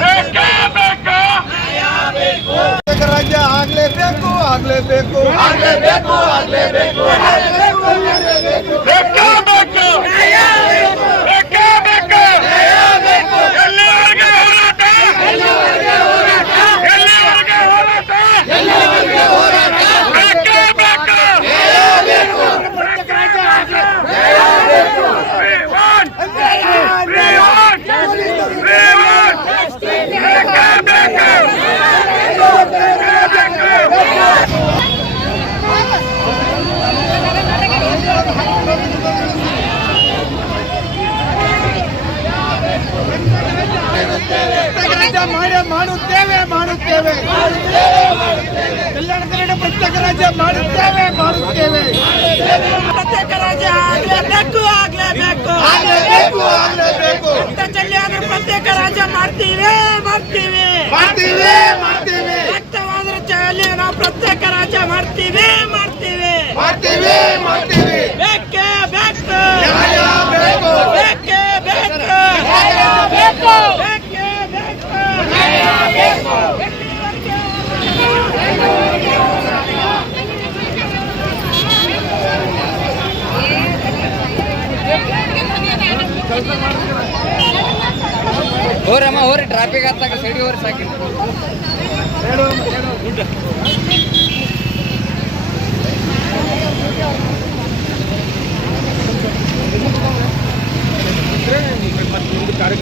ಬೇಕೇ ಬೇಕು. ರಾಜ್ಯ ಆಗ್ಲೇಬೇಕು ಆಗ್ಲೇಬೇಕು ಆಗಲೇಬೇಕು, ಆಗಲೇಬೇಕು. ಬೇಕೇ ಬೇಕು. ಬೇಕೇ ಬೇಕು. ಎಲ್ಲಿವರೆಗೆ ಹೋರಾಟ? ಎಲ್ಲಿವರೆಗೆ ಹೋರಾಟ? ಬೇಕೇ ಬೇಕು. We want. ಮಾಡುತ್ತೇವೆ ಮಾಡುತ್ತೇವೆ ಕಲ್ಯಾಣ ಕನ್ನಡ ಪ್ರತ್ಯೇಕ ರಾಜ್ಯ ಮಾಡುತ್ತೇವೆ ಮಾಡುತ್ತೇವೆ ಪ್ರತ್ಯೇಕ ರಾಜ್ಯ ಆಗ್ಲೇಬೇಕು ಆಗ್ಲೇಬೇಕು ಆಗ್ಲೇಬೇಕು ಆಗ್ಲೇಬೇಕು ಚೆಲ್ಲಿಯಾದ್ರೂ ಪ್ರತ್ಯೇಕ ರಾಜ್ಯ ಮಾಡ್ತೀವಿ ಮಾಡ್ತೀವಿ ಮಾಡ್ತೀವಿ ಮಾಡ್ತೀವಿ ರಕ್ತವಾದ್ರ ಚೆಲ್ಲಿ ನಾವು ಪ್ರತ್ಯೇಕ ರಾಜ್ಯ ಮಾಡ್ತೀವಿ ಮಾಡ್ತೀವಿ ಮಾಡ್ತೀವಿ ಮಾಡ್ತೀವಿ ಬೇಕೇ ಬೇಕು ನ್ಯಾಯ ಬೇಕು ಬೇಕೇ ಬೇಕು ನ್ಯಾಯ ಬೇಕು ಬೇಕೇ ಬೇಕು ನ್ಯಾಯ ಬೇಕು ಹೋರಮ್ಮ ಹೋರಿ ಟ್ರಾಫಿಕ್ ಹತ್ತಾಕ ಸೈಡಿಗೆ ಹೋರಿ ಸಾಕಿ